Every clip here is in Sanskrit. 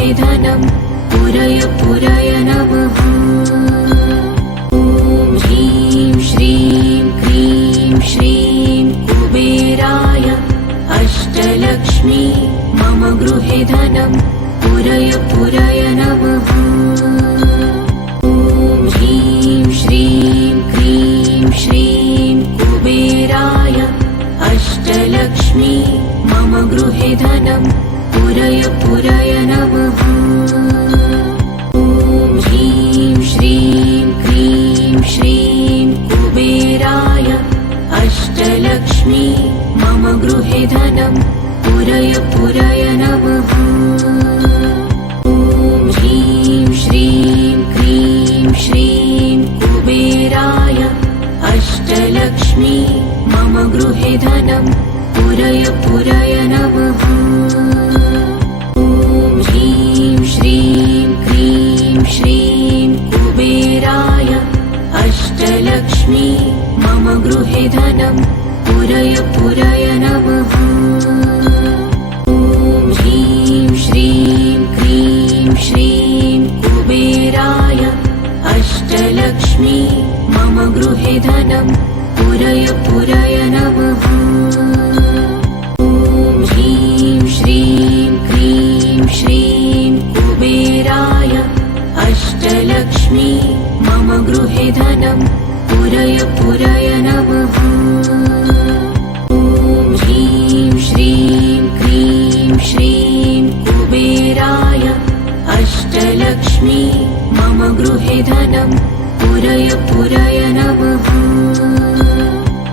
गृहे धनं पुरय पुरय नमः। ॐ ह्रीं श्रीं क्रीं श्रीं कुबेराय अष्टलक्ष्मी मम गृहे धनं पुरय पुरय नमः। ॐ ह्रीं श्रीं क्रीं श्रीं कुबेराय अष्टलक्ष्मी मम गृहे धनं पुरय पुरय नमः। ॐ ह्रीं श्रीं क्रीं श्रीं कुबेराय अष्टलक्ष्मी मम गृहे धनं पुरय पुरय नमः। ॐ ह्रीं श्रीं क्रीं श्रीं कुबेराय अष्टलक्ष्मी मम गृहे धनं पुरय पुरय नमः। ॐ ह्रीं श्रीं क्रीं श्रीं कुबेराय अष्टलक्ष्मी मम गृहे धनं पुरय पुरय नमः। ॐ ह्रीं श्रीं क्रीं श्रीं कुबेराय अष्टलक्ष्मी मम गृहे धनं पुरय पुरय नमः। ॐ ह्रीं श्रीं क्रीं श्रीं कुबेराय अष्टलक्ष्मी मम गृहे धनं पुरय पुरय नमः। ॐ ह्रीं श्रीं क्रीं श्रीं कुबेराय अष्टलक्ष्मी मम गृहे धनं पुरय पुरय नमः।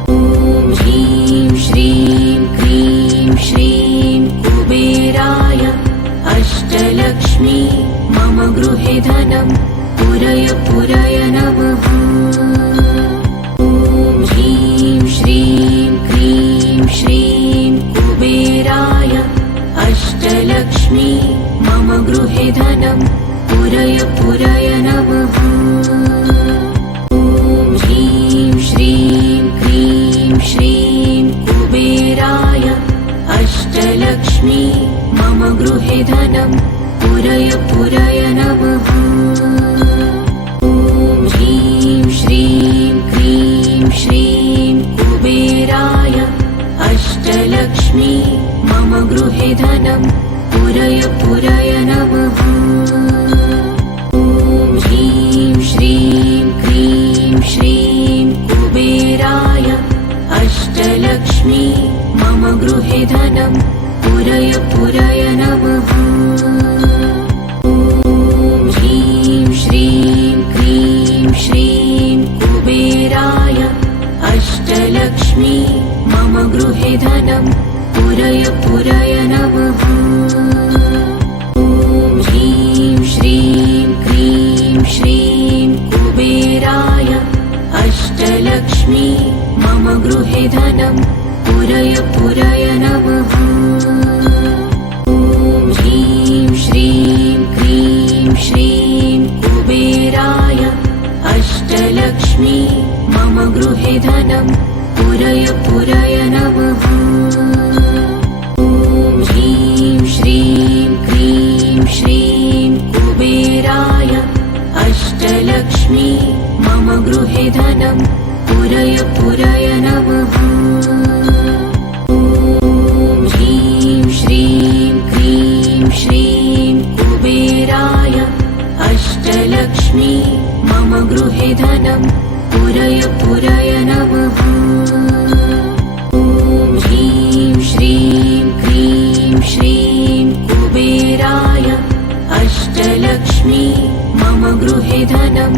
ॐ ह्रीं श्रीं क्रीं श्रीं कुबेराय अष्टलक्ष्मी मम गृहे धनं पुरय पुरय नमः। ॐ ह्रीं श्रीं क्रीं श्रीं कुबेराय अष्टलक्ष्मी मम गृहे धनं पुरय पुरय नमः। ॐ ह्रीं श्रीं क्रीं श्रीं कुबेराय अष्टलक्ष्मी मम गृहे धनं पुरय पुरय नमः। ॐ ह्रीं श्रीं क्रीं श्रीं कुबेराय अष्टलक्ष्मी मम गृहे धनं पुरय पुरय नमः। ॐ ह्रीं श्रीं क्रीं श्रीं कुबेराय अष्टलक्ष्मी मम गृहे धनं पुरय पुरय नमः। ॐ ह्रीं श्रीं क्रीं श्रीं कुबेराय अष्टलक्ष्मी मम गृहे धनं पुरय पुरय नमः। ॐ ह्रीं श्रीं क्रीं श्रीं कुबेराय अष्टलक्ष्मी मम गृहे धनं पुरय पुरय नमः। ॐ ह्रीं श्रीं क्रीं श्रीं कुबेराय अष्टलक्ष्मी मम गृहे धनं पुरय पुरय नमः। ॐ ह्रीं श्रीं क्रीं श्रीं कुबेराय अष्टलक्ष्मी मम गृहे धनं पुरय पुरय नमः। ॐ ह्रीं श्रीं क्रीं श्रीं कुबेराय अष्टलक्ष्मी मम गृहे धनं पुरय पुरय नमः। ॐ ह्रीं श्रीं क्रीं श्रीं कुबेराय अष्टलक्ष्मी मम गृहे धनं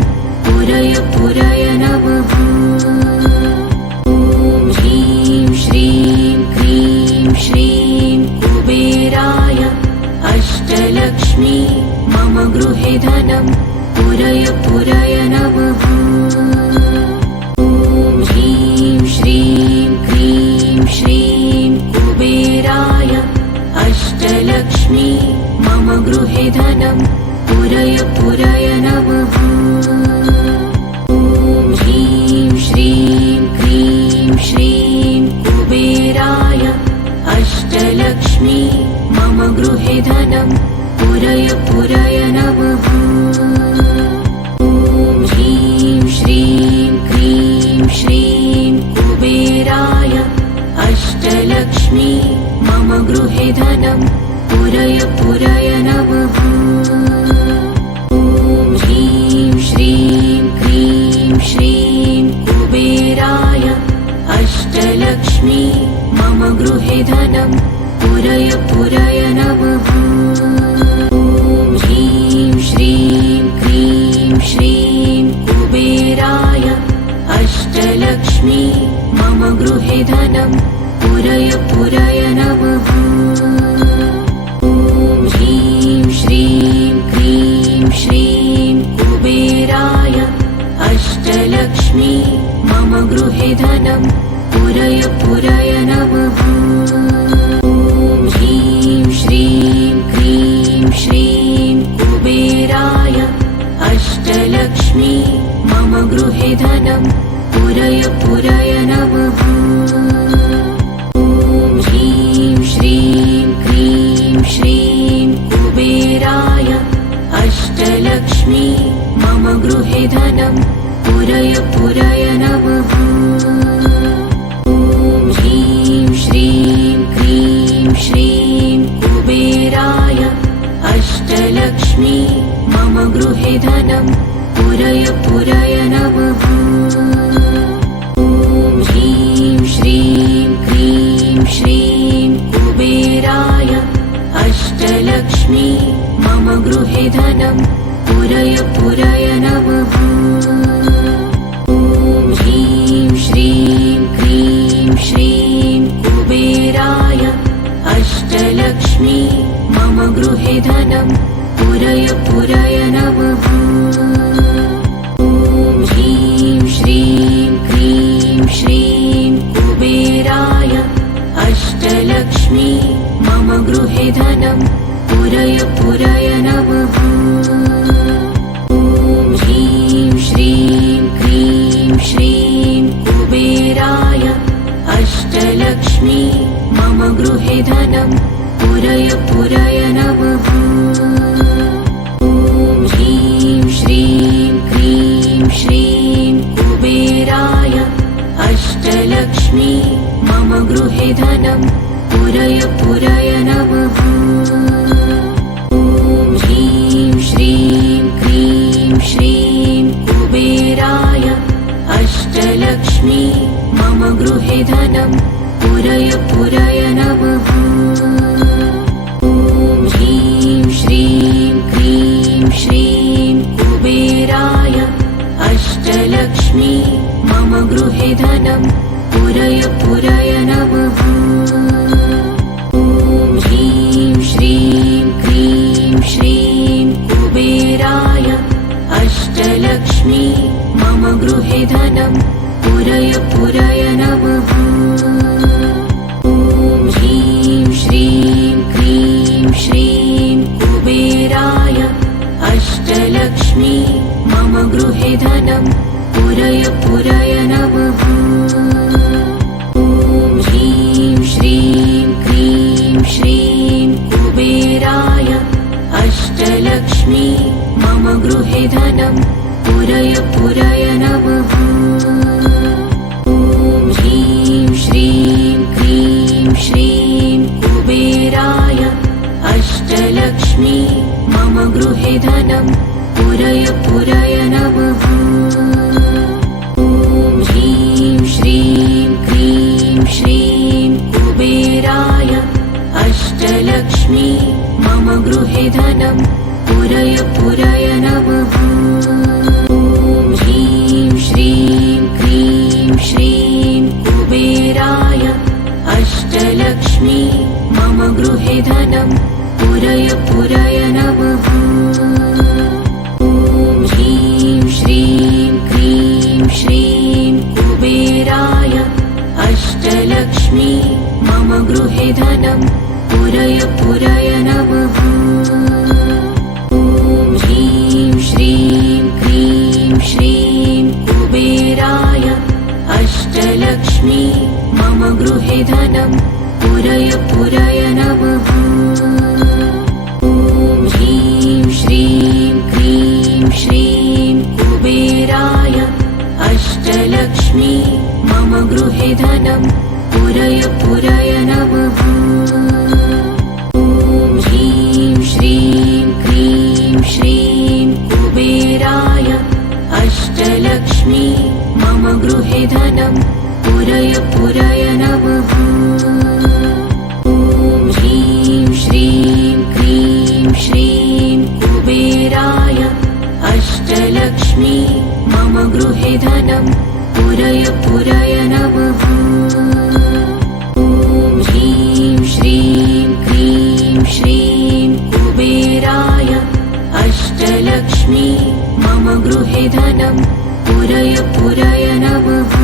पुरय पुरय नमः। ॐ ह्रीं श्रीं क्रीं श्रीं कुबेराय अष्टलक्ष्मी मम गृहे धनं पुरय पुरय नमः। ॐ ह्रीं श्रीं क्रीं श्रीं कुबेराय अष्टलक्ष्मी मम गृहे धनं पुरय पुरय नमः। ॐ ह्रीं श्रीं क्रीं श्रीं कुबेराय अष्टलक्ष्मी मम गृहे धनं पुरय पुरय पुरय नमः। ॐ ह्रीं श्रीं क्रीं श्रीं कुबेराय अष्टलक्ष्मी मम गृहे धनं पुरय पुरय नमः। ॐ ह्रीं श्रीं क्रीं श्रीं कुबेराय अष्टलक्ष्मी मम गृहे धनं पुरय पुरय नमः। ॐ ह्रीं श्रीं क्रीं श्रीं कुबेराय अष्टलक्ष्मी मम गृहे धनं पुरय पुरय नमः। ॐ ह्रीं श्रीं क्रीं श्रीं कुबेराय अष्टलक्ष्मी मम गृहे धनं पुरय पुरय नमः। ॐ ह्रीं श्रीं क्रीं श्रीं कुबेराय अष्टलक्ष्मी मम गृहे धनं पुरय पुरय नमः। ॐ ह्रीं श्रीं क्रीं श्रीं कुबेराय अष्टलक्ष्मी मम गृहे धनं पुरय पुरय नमः। ॐ ह्रीं श्रीं क्रीं श्रीं कुबेराय अष्टलक्ष्मी मम गृहे धनं पुरय पुरय नमः। ॐ ह्रीं श्रीं क्रीं श्रीं कुबेराय अष्टलक्ष्मी मम गृहे धनं पुरय पुरय नमः। ॐ ह्रीं श्रीं क्रीं श्रीं कुबेराय अष्टलक्ष्मी मम गृहे धनं पुरय पुरय नमः। ॐ ह्रीं श्रीं क्रीं श्रीं कुबेराय अष्टलक्ष्मी मम गृहे धनं पुरय पुरय नमः। ॐ ह्रीं श्रीं क्रीं श्रीं कुबेराय अष्टलक्ष्मी मम गृहे धनं पुरय पुरय नमः। ॐ ह्रीं श्रीं क्रीं श्रीं कुबेराय अष्टलक्ष्मी मम गृहे धनं पुरय पुरय नमः। ॐ ह्रीं श्रीं क्रीं श्रीं कुबेराय अष्टलक्ष्मी मम गृहे धनं पुरय पुरय नमः। ॐ ह्रीं श्रीं क्रीं श्रीं कुबेराय अष्टलक्ष्मी मम गृहे धनं पुरय पुरय नमः। ॐ ह्रीं श्रीं क्रीं श्रीं कुबेराय अष्टलक्ष्मी मम गृहे धनं पुरय पुरय नमः। ॐ ह्रीं श्रीं क्रीं श्रीं कुबेराय अष्टलक्ष्मी मम गृहे धनं पुरय पुरय नमः। ॐ ह्रीं श्रीं क्रीं श्रीं कुबेराय अष्टलक्ष्मी मम गृहे धनं पुरय पुरय नमः। ॐ ह्रीं श्रीं क्रीं श्रीं कुबेराय अष्टलक्ष्मी मम गृहे धनं पुरय पुरय नमः। ॐ ह्रीं श्रीं क्रीं श्रीं कुबेराय अष्टलक्ष्मी मम गृहे धनं पुरय पुरय नमः। ॐ ह्रीं श्रीं क्रीं श्रीं कुबेराय अष्टलक्ष्मी मम गृहे धनं पुरय पुरय नमः। ॐ ह्रीं श्रीं क्रीं श्रीं कुबेराय अष्टलक्ष्मी मम गृहे धनं पुरय पुरय नमः। ॐ ह्रीं श्रीं क्रीं श्रीं कुबेराय अष्टलक्ष्मी मम गृहे धनं पुरय पुरय नमः। ॐ ह्रीं अष्टलक्ष्मी मम गृहे धनं पुरय पुरय नमः। ॐ ह्रीं श्रीं क्रीं श्रीं कुबेराय अष्टलक्ष्मी मम गृहे धनं पुरय पुरय नमः। ॐ ह्रीं श्रीं क्रीं श्रीं कुबेराय अष्टलक्ष्मी मम गृहे धनं पुरय पुरय नमः। ॐ ह्रीं श्रीं क्रीं श्रीं कुबेराय अष्टलक्ष्मी मम गृहे धनं पुरय पुरय नमः।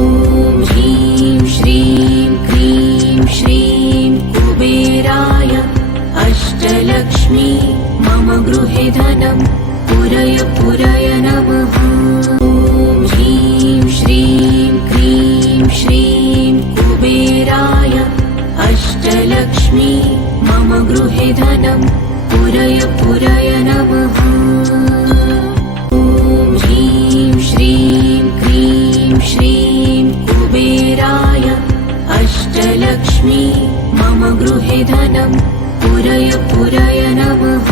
ॐ ह्रीं श्रीं क्रीं श्रीं कुबेराय अष्टलक्ष्मी मम गृहे धनं पुरय पुरय नमः। ॐ ह्रीं श्रीं क्रीं श्रीं कुबेराय अष्टलक्ष्मी मम गृहे धनं पुरय पुरय नमः। ॐ ह्रीं श्रीं क्रीं श्रीं कुबेराय अष्टलक्ष्मी मम गृहे धनं पुरय पुरय नमः।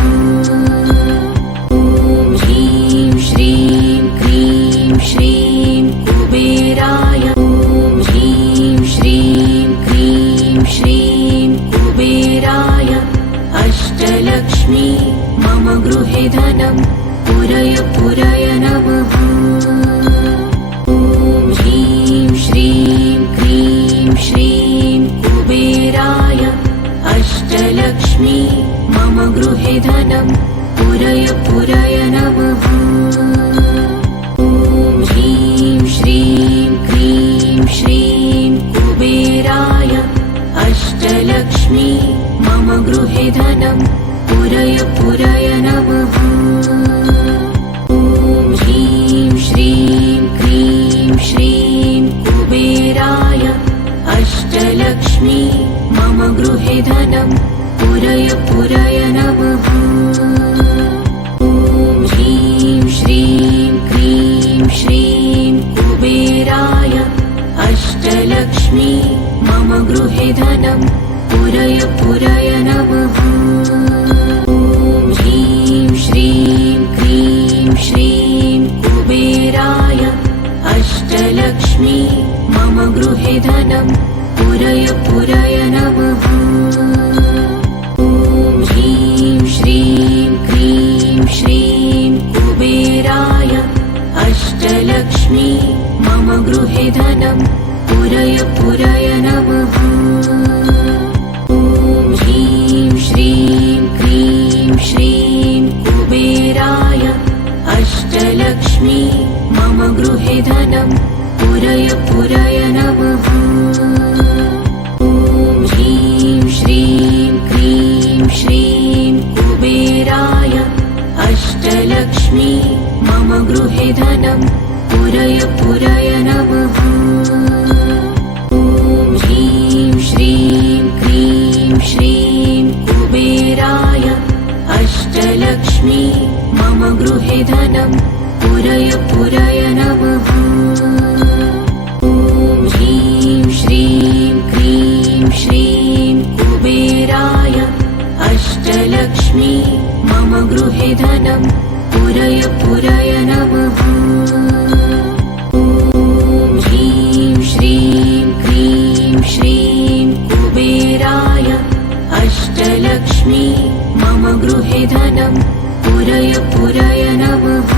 ॐ ह्रीं श्रीं क्रीं श्रीं कुबेराय ॐ ह्रीं श्रीं क्रीं श्रीं कुबेराय अष्टलक्ष्मी मम गृहे धनं पुरय पुरय नमः। ॐ ह्रीं श्रीं क्रीं श्रीं कुबेराय अष्टलक्ष्मी मम गृहे धनं पुरय पुरय नमः। ॐ ह्रीं श्रीं क्रीं श्रीं कुबेराय अष्टलक्ष्मी मम गृहे धनं पुरय पुरय नमः। ॐ ह्रीं श्रीं क्रीं श्रीं कुबेराय अष्टलक्ष्मी मम गृहे धनं पुरय पुरय नमः। ॐ ह्रीं श्रीं क्रीं श्रीं कुबेराय अष्टलक्ष्मी मम गृहे धनं पुरय पुरय नमः। ॐ ह्रीं श्रीं क्रीं श्रीं कुबेराय अष्टलक्ष्मी मम गृहे धनं पुरय पुरय नमः। ॐ ह्रीं श्रीं क्रीं श्रीं कुबेराय अष्टलक्ष्मी मम गृहे धनं पुरय पुरय नमः। ॐ ह्रीं श्रीं क्रीं श्रीं कुबेराय अष्टलक्ष्मी मम गृहे धनं पुरय पुरय नमः। ॐ ह्रीं श्रीं क्रीं श्रीं कुबेराय अष्टलक्ष्मी मम गृहे धनं पुरय पुरय नमः। ॐ ह्रीं श्रीं क्रीं श्रीं कुबेराय अष्टलक्ष्मी मम गृहे धनं पुरय पुरय नमः। ॐ ह्रीं श्रीं क्रीं श्रीं कुबेराय अष्टलक्ष्मी मम गृहे धनं पुरय पुरय नमः। ॐ ह्रीं श्रीं क्रीं श्रीं कुबेराय अष्टलक्ष्मी मम गृहे धनं पुरय पुरय नमः।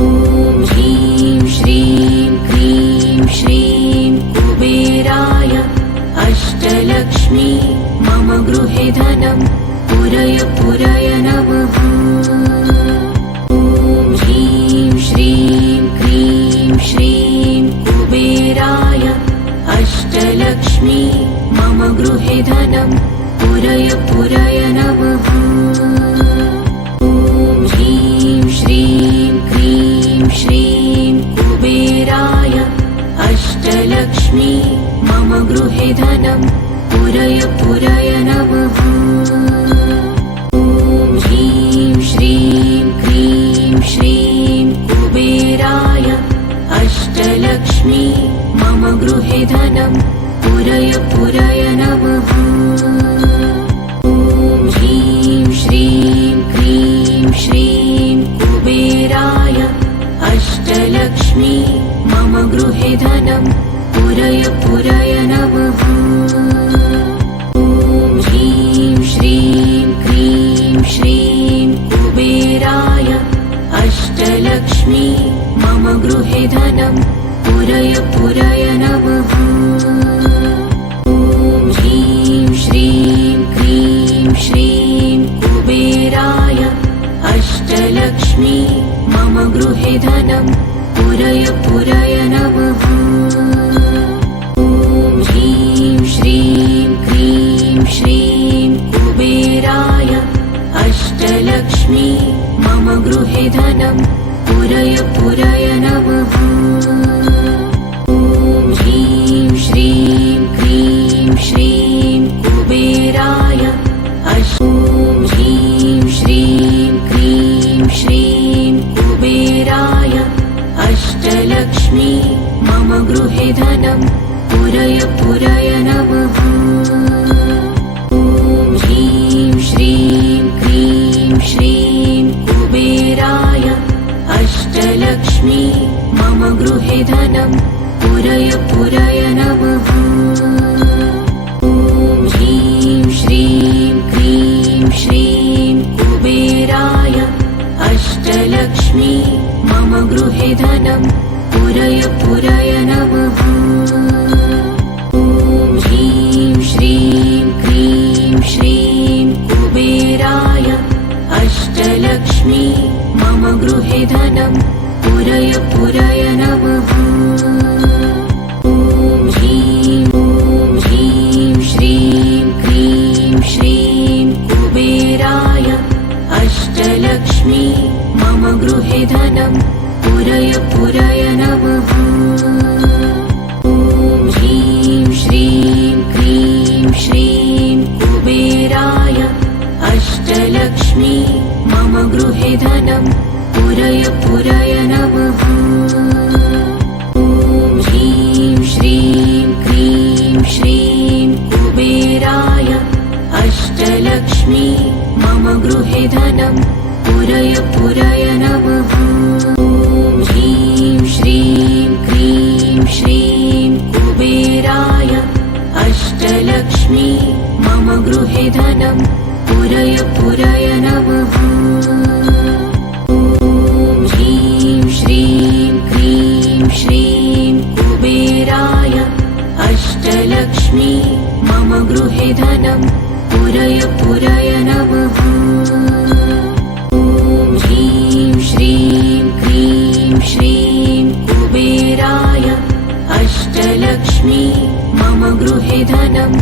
ॐ ह्रीं श्रीं क्रीं श्रीं कुबेराय अष्टलक्ष्मी मम गृहे धनं पुरय पुरय नमः। ॐ ह्रीं श्रीं क्रीं श्रीं कुबेराय अष्टलक्ष्मी मम गृहे धनं पुरय पुरय नमः। ॐ ह्रीं श्रीं क्रीं श्रीं कुबेराय अष्टलक्ष्मी मम गृहे धनं पुरय पुरय नमः। ॐ ह्रीं श्रीं क्रीं श्रीं कुबेराय अष्टलक्ष्मी मम गृहे धनं पुरय पुरय नमः। ॐ ह्रीं श्रीं क्रीं श्रीं कुबेराय अष्टलक्ष्मी मम गृहे धनं पुरय पुरय नमः। ॐ ह्रीं श्रीं क्रीं श्रीं कुबेराय अष्टलक्ष्मी मम गृहे धनं पुरय पुरय नमः। ॐ ह्रीं श्रीं क्रीं श्रीं कुबेराय अष्टलक्ष्मी मम गृहे धनं पुरय पुरय नमः। ॐ ह्रीं श्रीं क्रीं श्रीं कुबेराय अष्टलक्ष्मी मम गृहे धनं पुरय पुरय नमः। ॐ ह्रीं श्रीं क्रीं श्रीं कुबेराय ॐ ह्रीं श्रीं क्रीं श्रीं कुबेराय अष्टलक्ष्मी मम गृहे धनं पुरय पुरय नमः। ॐ ह्रीं श्रीं क्रीं श्रीं कुबेराय अष्टलक्ष्मी मम गृहे धनं पुरय पुरय नमः। ॐ ह्रीं श्रीं क्रीं श्रीं कुबेराय अष्टलक्ष्मी मम गृहे धनं पुरय पुरय नमः। ॐ ह्रीं श्रीं क्रीं श्रीं कुबेराय अष्टलक्ष्मी मम गृहे धनं पुरय पुरय नमः। ॐ ह्रीं श्रीं क्रीं श्रीं कुबेराय अष्टलक्ष्मी मम गृहे धनं पुरय पुरय नमः। ॐ ह्रीं श्रीं क्रीं श्रीं कुबेराय अष्टलक्ष्मी मम गृहे धनं पुरय पुरय नमः। ॐ ह्रीं श्रीं क्रीं श्रीं कुबेराय अष्टलक्ष्मी मम गृहे धनं पुरय पुरय नमः। ॐ ह्रीं श्रीं क्रीं श्रीं कुबेराय अष्टलक्ष्मी मम गृहे धनं पुरय पुरय नमः। ॐ ह्रीं श्रीं क्रीं श्रीं कुबेराय अष्टलक्ष्मी मम गृहे धनं पुरय पुरय नमः। ॐ ह्रीं श्रीं क्रीं श्रीं कुबेराय अष्टलक्ष्मी मम गृहे धनं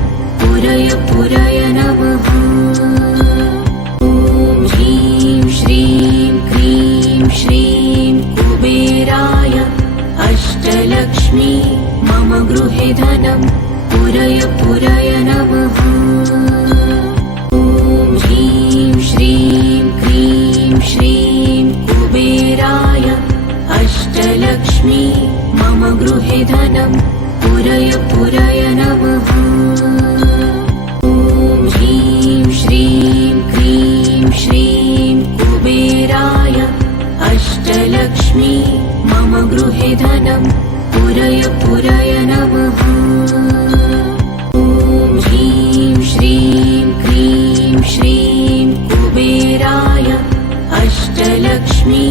पुरय पुरय नमः। ॐ ह्रीं श्रीं क्रीं श्रीं कुबेराय अष्टलक्ष्मी मम गृहे धनं पुरय पुरय नमः। ॐ ह्रीं श्रीं क्रीं श्रीं कुबेराय अष्टलक्ष्मी मम गृहे धनं पुरय पुरय नमः। ॐ ह्रीं श्रीं क्रीं श्रीं कुबेराय अष्टलक्ष्मी मम गृहे धनं पुरय पुरय नमः। ॐ ह्रीं श्रीं क्रीं श्रीं कुबेराय अष्टलक्ष्मी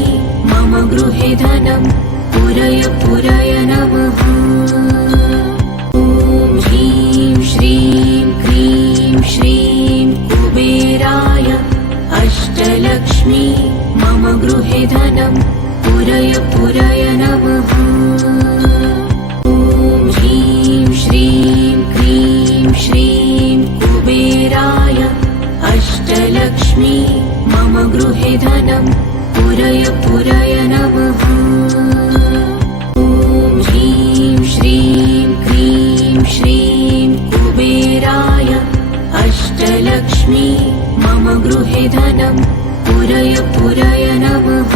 मम गृहे धनं पुरय पुरय नमः। ॐ ह्रीं श्रीं क्रीं श्रीं कुबेराय अष्टलक्ष्मी मम गृहे धनं पुरय पुरय नमः। ॐ ह्रीं श्रीं क्रीं श्रीं कुबेराय अष्टलक्ष्मी मम गृहे धनं पुरय पुरय नमः। ॐ ह्रीं श्रीं क्रीं श्रीं कुबेराय अष्टलक्ष्मी मम गृहे धनं पुरय पुरय नमः।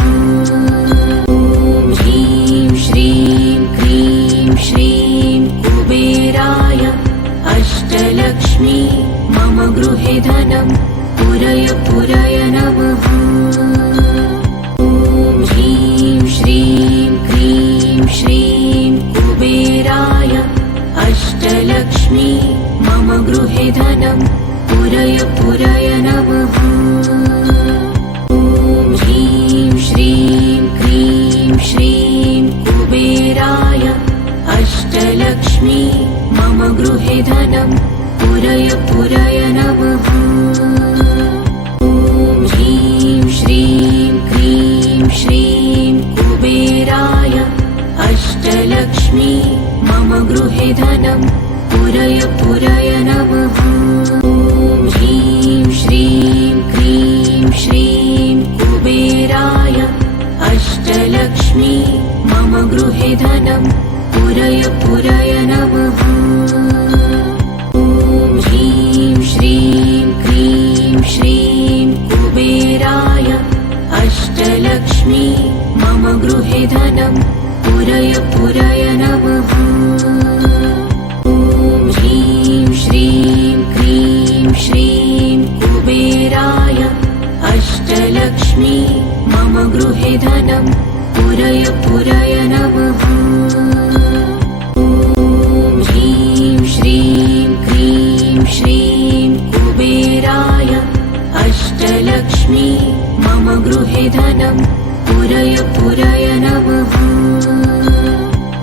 ॐ ह्रीं गृहे धनं पुरय पुरय नमः। ॐ ह्रीं श्रीं क्रीं श्रीं कुबेराय अष्टलक्ष्मी मम गृहे धनं पुरय पुरय नमः। ॐ ह्रीं श्रीं क्रीं श्रीं कुबेराय अष्टलक्ष्मी मम गृहे धनं पुरय पुरय नमः। ॐ ह्रीं श्रीं क्रीं श्रीं कुबेराय अष्टलक्ष्मी मम गृहे धनं पुरय पुरय नमः। ॐ ह्रीं श्रीं क्रीं श्रीं कुबेराय अष्टलक्ष्मी मम गृहे धनं पुरय पुरय नमः। ॐ ह्रीं श्रीं क्रीं श्रीं कुबेराय अष्टलक्ष्मी मम गृहे धनं पुरय पुरय नमः। ॐ ह्रीं श्रीं क्रीं श्रीं कुबेराय अष्टलक्ष्मी मम गृहे धनं पुरय पुरय नमः। ॐ ह्रीं श्रीं क्रीं श्रीं कुबेराय अष्टलक्ष्मी मम गृहे धनं पुरय पुरय नमः।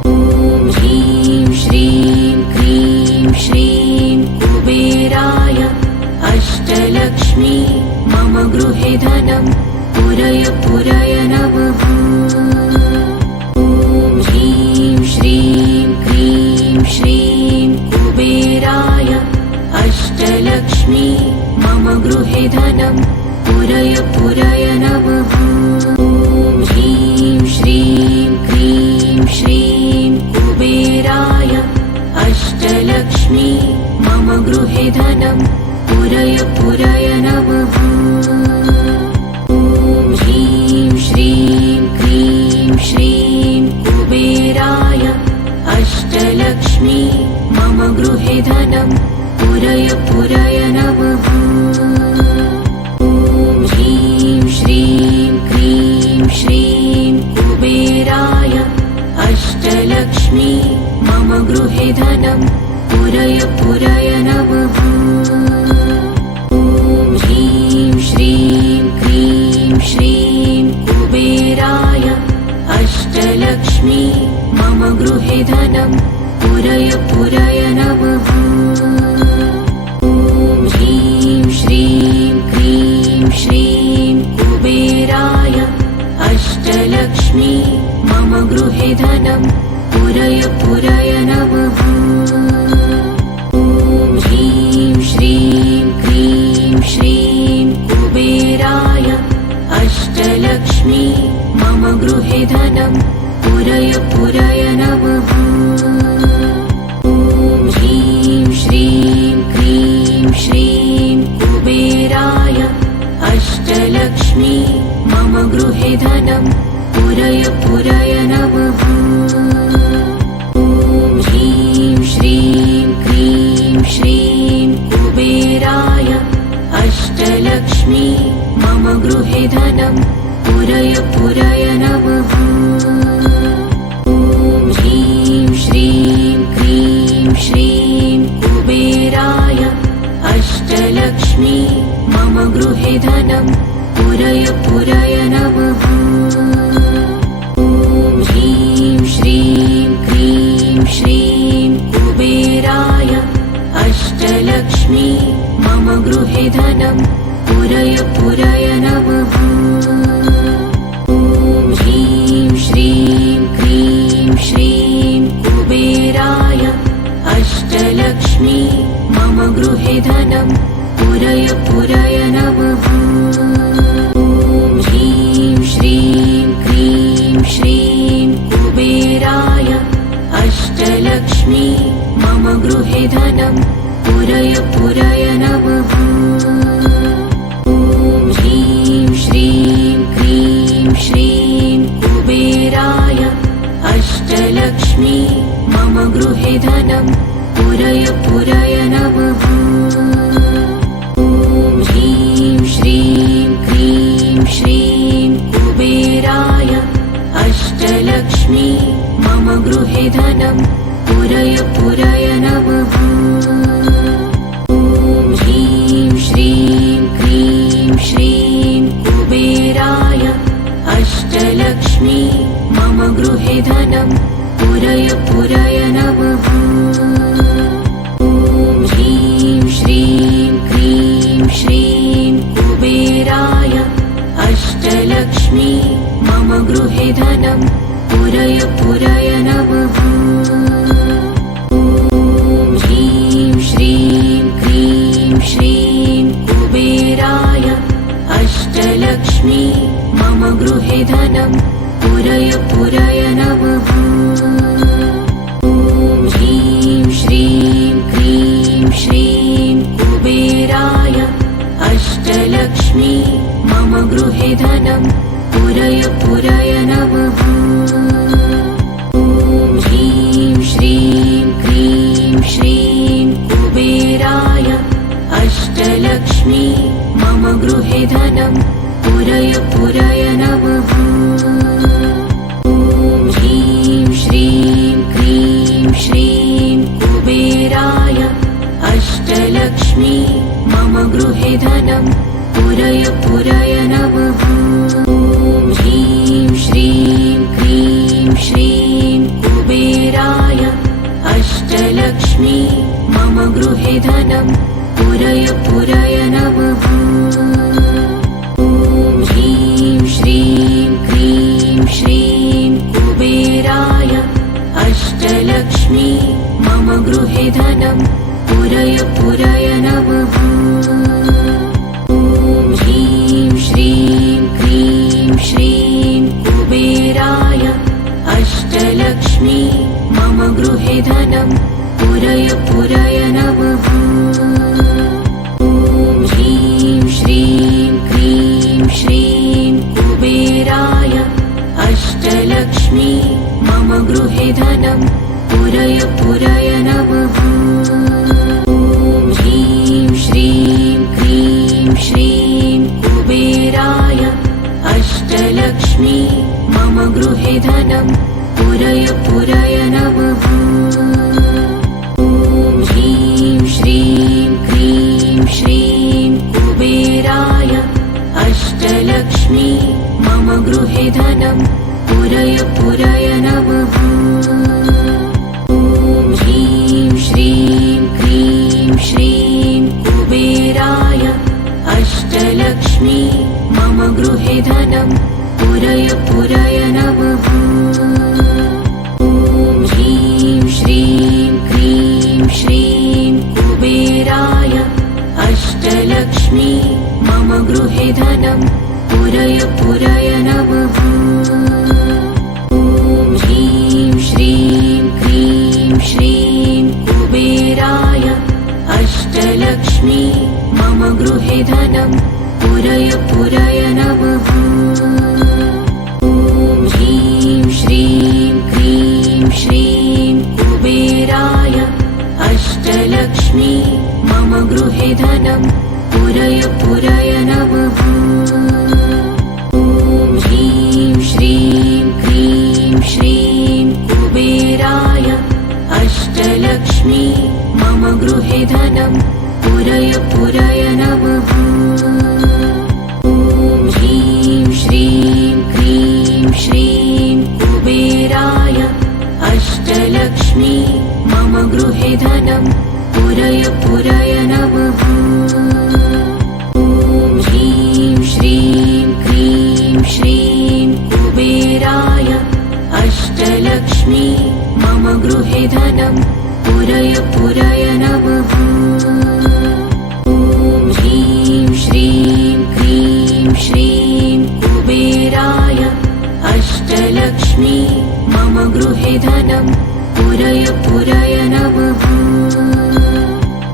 ॐ ह्रीं श्रीं क्रीं श्रीं कुबेराय अष्टलक्ष्मी मम गृहे धनं पुरय पुरय नमः। ॐ ह्रीं श्रीं क्रीं श्रीं कुबेराय अष्टलक्ष्मी मम गृहे धनं पुरय पुरय नमः। ॐ ह्रीं श्रीं क्रीं श्रीं कुबेराय अष्टलक्ष्मी मम गृहे धनं पुरय पुरय नमः। ॐ ह्रीं श्रीं क्रीं श्रीं कुबेराय अष्टलक्ष्मी मम गृहे धनं पुरय पुरय नमः। ॐ ह्रीं श्रीं क्रीं श्रीं कुबेराय अष्टलक्ष्मी मम गृहे धनं पुरय पुरय नमः। ॐ ह्रीं श्रीं क्रीं श्रीं कुबेराय अष्टलक्ष्मी मम गृहे धनं पुरय पुरय नमः। ॐ ह्रीं श्रीं क्रीं श्रीं कुबेराय अष्टलक्ष्मी मम गृहे धनं पुरय पुरय नमः। ॐ ह्रीं श्रीं क्रीं श्रीं कुबेराय अष्टलक्ष्मी मम गृहे धनं पुरय पुरय नमः। ॐ ह्रीं श्रीं क्रीं श्रीं कुबेराय अष्टलक्ष्मी मम गृहे धनं पुरय पुरय नमः। ॐ ह्रीं श्रीं क्रीं श्रीं कुबेराय अष्टलक्ष्मी मम गृहे धनं पुरय पुरय नमः। ॐ ह्रीं श्रीं क्रीं श्रीं कुबेराय अष्टलक्ष्मी मम गृहे धनं पुरय पुरय नमः। ॐ ह्रीं श्रीं क्रीं श्रीं कुबेराय अष्टलक्ष्मी मम गृहे धनं पुरय पुरय नमः। ॐ ह्रीं श्रीं क्रीं श्रीं कुबेराय अष्टलक्ष्मी मम गृहे धनं पुरय पुरय नमः। ॐ ह्रीं श्रीं क्रीं श्रीं कुबेराय अष्टलक्ष्मी मम गृहे धनं पुरय पुरय नमः। ॐ ह्रीं श्रीं क्रीं श्रीं कुबेराय अष्टलक्ष्मी मम गृहे धनं पुरय पुरय नमः। गृहे धनं पुरय पुरय नमः। ॐ ह्रीं श्रीं क्रीं श्रीं कुबेराय अष्टलक्ष्मी मम गृहे धनं पुरय पुरय नमः। ॐ ह्रीं श्रीं क्रीं श्रीं कुबेराय अष्टलक्ष्मी मम गृहे धनं पुरय पुरय नमः। ॐ ह्रीं श्रीं क्रीं श्रीं कुबेराय अष्टलक्ष्मी मम गृहे धनं पुरय पुरय नमः। ॐ ह्रीं श्रीं क्रीं श्रीं कुबेराय अष्टलक्ष्मी मम गृहे धनं पुरय पुरय नमः। ॐ ह्रीं श्रीं क्रीं श्रीं कुबेराय अष्टलक्ष्मी मम गृहे धनं पुरय पुरय नमः। ॐ ह्रीं श्रीं क्रीं श्रीं कुबेराय अष्टलक्ष्मी मम गृहे धनं पुरय पुरय नमः। ॐ ह्रीं श्रीं क्रीं श्रीं कुबेराय अष्टलक्ष्मी मम गृहे धनं पुरय पुरय नमः। ॐ ह्रीं श्रीं क्रीं श्रीं कुबेराय अष्टलक्ष्मी मम गृहे धनं पुरय पुरय नमः। ॐ ह्रीं श्रीं क्रीं श्रीं कुबेराय अष्टलक्ष्मी मम गृहे धनं पुरय पुरय नमः। ॐ ह्रीं श्रीं क्रीं श्रीं कुबेराय अष्टलक्ष्मी मम गृहे धनं पुरय पुरय नमः। ॐ ह्रीं श्रीं क्रीं श्रीं कुबेराय अष्टलक्ष्मी मम गृहे धनं पुरय पुरय नमः। ॐ ह्रीं श्रीं क्रीं श्रीं कुबेराय अष्टलक्ष्मी मम गृहे धनं पुरय पुरय नमः। ॐ ह्रीं श्रीं क्रीं श्रीं कुबेराय अष्टलक्ष्मी मम गृहे धनं पुरय पुरय नमः। ॐ ह्रीं श्रीं क्रीं श्रीं कुबेराय अष्टलक्ष्मी मम गृहे धनं पुरय पुरय नमः। ॐ ह्रीं श्रीं क्रीं श्रीं कुबेराय अष्टलक्ष्मी मम गृहे धनं पुरय पुरय नमः। ॐ ह्रीं श्रीं क्रीं श्रीं कुबेराय अष्टलक्ष्मी मम गृहे धनं पुरय पुरय नमः। ॐ ह्रीं श्रीं क्रीं श्रीं कुबेराय अष्टलक्ष्मी मम गृहे धनं पुरय पुरय नमः। ॐ ह्रीं श्रीं क्रीं श्रीं कुबेराय अष्टलक्ष्मी मम गृहे धनं पुरय पुरय नमः। ॐ ह्रीं श्रीं क्रीं श्रीं कुबेराय अष्टलक्ष्मी मम गृहे धनं पुरय पुरय नमः। ॐ ह्रीं श्रीं क्रीं श्रीं कुबेराय अष्टलक्ष्मी मम गृहे धनं पुरय पुरय नमः।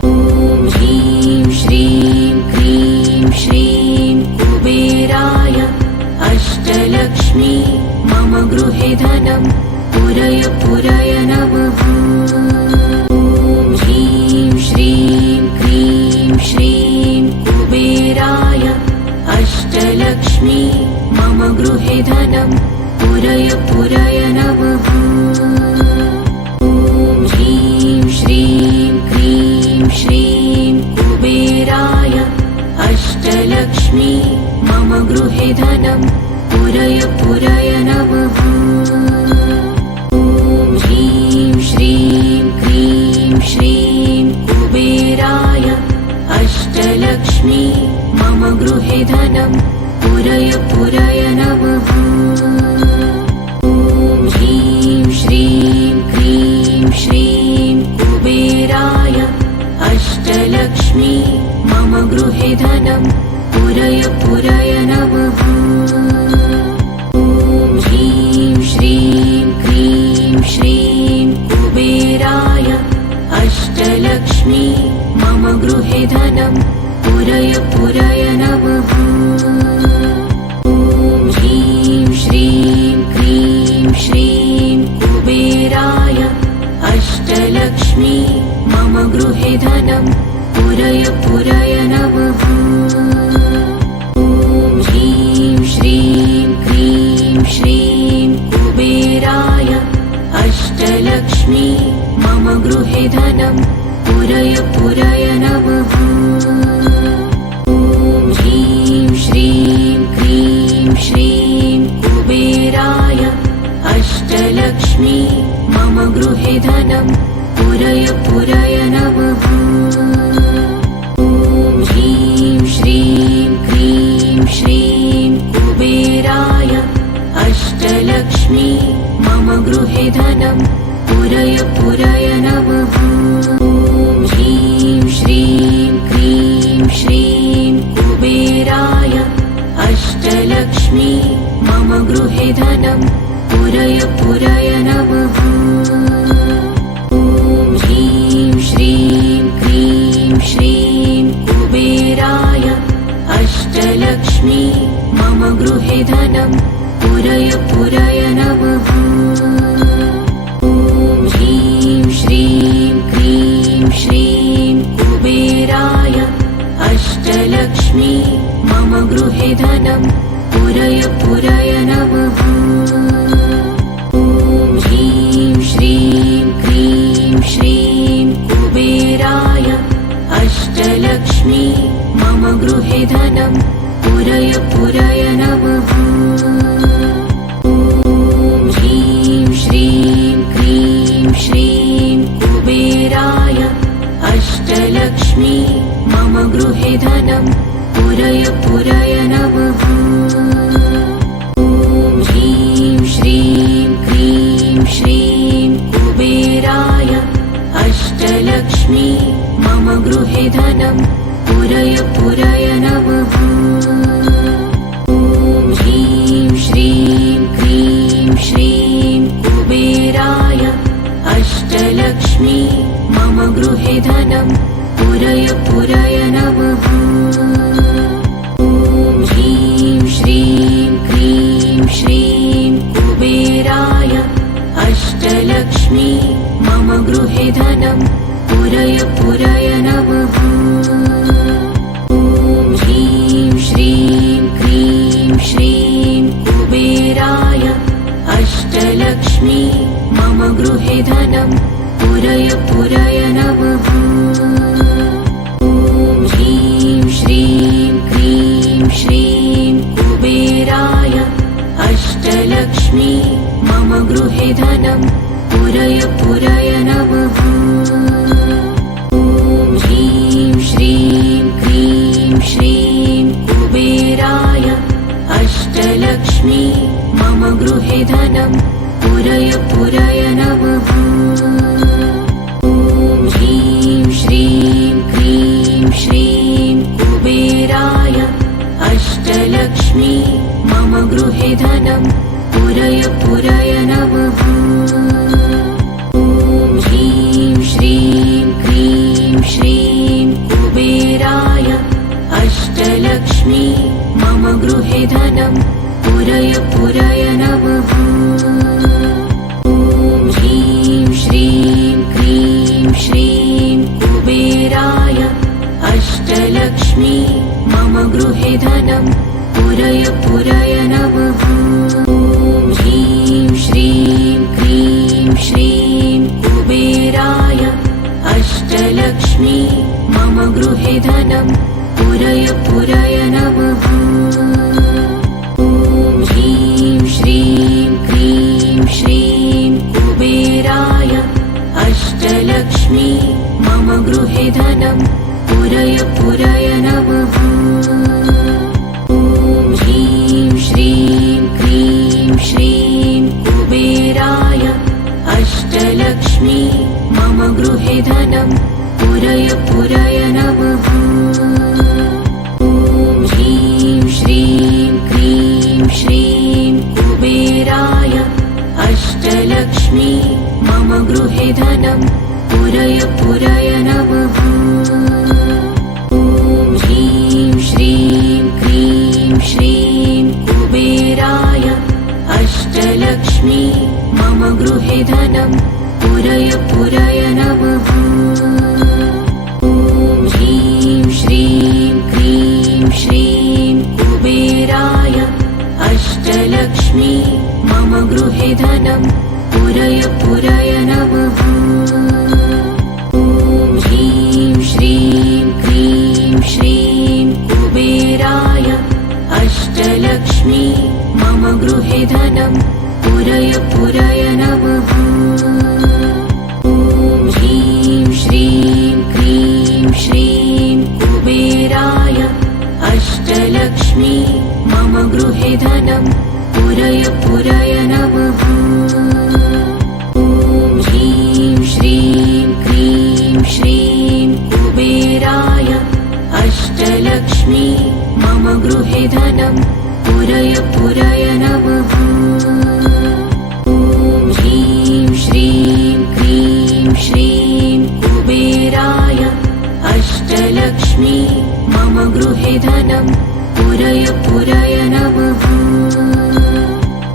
ॐ ह्रीं श्रीं क्रीं श्रीं कुबेराय अष्टलक्ष्मी मम गृहे धनं पुरय पुरय नमः। ॐ ह्रीं श्रीं क्रीं श्रीं कुबेराय अष्टलक्ष्मी मम गृहे धनं पुरय पुरय नमः। गृहे धनं पुरय पुरय नमः। ॐ ह्रीं श्रीं क्रीं श्रीं कुबेराय अष्टलक्ष्मी मम गृहे धनं पुरय पुरय नमः। ॐ ह्रीं श्रीं क्रीं श्रीं कुबेराय अष्टलक्ष्मी मम गृहे धनं पुरय पुरय नमः। ॐ ह्रीं श्रीं क्रीं श्रीं कुबेराय अष्टलक्ष्मी मम गृहे धनं पुरय पुरय नमः। ॐ ह्रीं श्रीं क्रीं श्रीं कुबेराय अष्टलक्ष्मी मम गृहे धनं पुरय पुरय नमः। ॐ ह्रीं श्रीं क्रीं श्रीं कुबेराय अष्टलक्ष्मी मम गृहे धनं पुरय पुरय नमः। ॐ ह्रीं श्रीं क्रीं श्रीं कुबेराय अष्टलक्ष्मी मम गृहे धनं पुरय पुरय नमः। ॐ ह्रीं श्रीं क्रीं श्रीं कुबेराय अष्टलक्ष्मी मम गृहे धनं पुरय पुरय नमः। ॐ ह्रीं श्रीं क्रीं श्रीं कुबेराय अष्टलक्ष्मी मम गृहे धनं पुरय पुरय नमः। ॐ ह्रीं श्रीं क्रीं श्रीं कुबेराय अष्टलक्ष्मी मम गृहे धनं पुरय पुरय नमः। ॐ ह्रीं श्रीं क्रीं श्रीं कुबेराय अष्टलक्ष्मी मम गृहे धनं पुरय पुरय नमः। ॐ ह्रीं श्रीं क्रीं श्रीं कुबेराय अष्टलक्ष्मी मम गृहे धनं पुरय पुरय नमः। ॐ ह्रीं श्रीं क्रीं श्रीं कुबेराय अष्टलक्ष्मी मम गृहे धनं पुरय पुरय नमः। ॐ ह्रीं श्रीं क्रीं श्रीं कुबेराय अष्टलक्ष्मी मम गृहे धनं पुरय पुरय नमः। ॐ ह्रीं श्रीं क्रीं श्रीं कुबेराय अष्टलक्ष्मी मम गृहे धनं पुरय पुरय नमः। ॐ ह्रीं श्रीं क्रीं श्रीं कुबेराय अष्टलक्ष्मी मम गृहे धनं पुरय पुरय नमः। ॐ ह्रीं श्रीं क्रीं श्रीं कुबेराय अष्टलक्ष्मी मम गृहे धनं पुरय पुरय नमः। ॐ ह्रीं श्रीं क्रीं श्रीं कुबेराय अष्टलक्ष्मी मम गृहे धनं पुरय पुरय नमः। ॐ ह्रीं श्रीं क्रीं श्रीं कुबेराय अष्टलक्ष्मी मम गृहे धनं पुरय पुरय नमः। ॐ ह्रीं श्रीं क्रीं श्रीं कुबेराय अष्टलक्ष्मी मम गृहे धनं पुरय पुरय नमः। ॐ ह्रीं श्रीं क्रीं श्रीं कुबेराय अष्टलक्ष्मी मम गृहे धनं पुरय पुरय नमः। ॐ ह्रीं श्रीं क्रीं श्रीं कुबेराय अष्टलक्ष्मी मम गृहे धनं पुरय पुरय नमः। ॐ ह्रीं श्रीं क्रीं श्रीं कुबेराय अष्टलक्ष्मी मम गृहे धनं पुरय पुरय नमः। गृहे धनं पुरय पुरय नमः। ॐ ह्रीं श्रीं क्रीं श्रीं कुबेराय अष्टलक्ष्मी मम गृहे धनं पुरय पुरय नमः। ॐ ह्रीं श्रीं क्रीं श्रीं कुबेराय अष्टलक्ष्मी मम गृहे धनं पुरय पुरय नमः। ॐ ह्रीं श्रीं क्रीं श्रीं कुबेराय अष्टलक्ष्मी मम गृहे धनं पुरय पुरय नमः। ॐ ह्रीं श्रीं क्रीं श्रीं कुबेराय अष्टलक्ष्मी मम गृहे धनं पुरय पुरय नमः। ॐ ह्रीं श्रीं क्रीं श्रीं कुबेराय अष्टलक्ष्मी मम गृहे धनं पुरय पुरय नमः। ॐ ह्रीं श्रीं क्रीं श्रीं कुबेराय अष्टलक्ष्मी मम गृहे धनं पुरय पुरय नमः। ॐ ह्रीं श्रीं क्रीं श्रीं कुबेराय अष्टलक्ष्मी मम गृहे धनं पुरय पुरय नमः। ॐ ह्रीं श्रीं क्रीं श्रीं कुबेराय अष्टलक्ष्मी मम गृहे धनं पुरय पुरय नमः।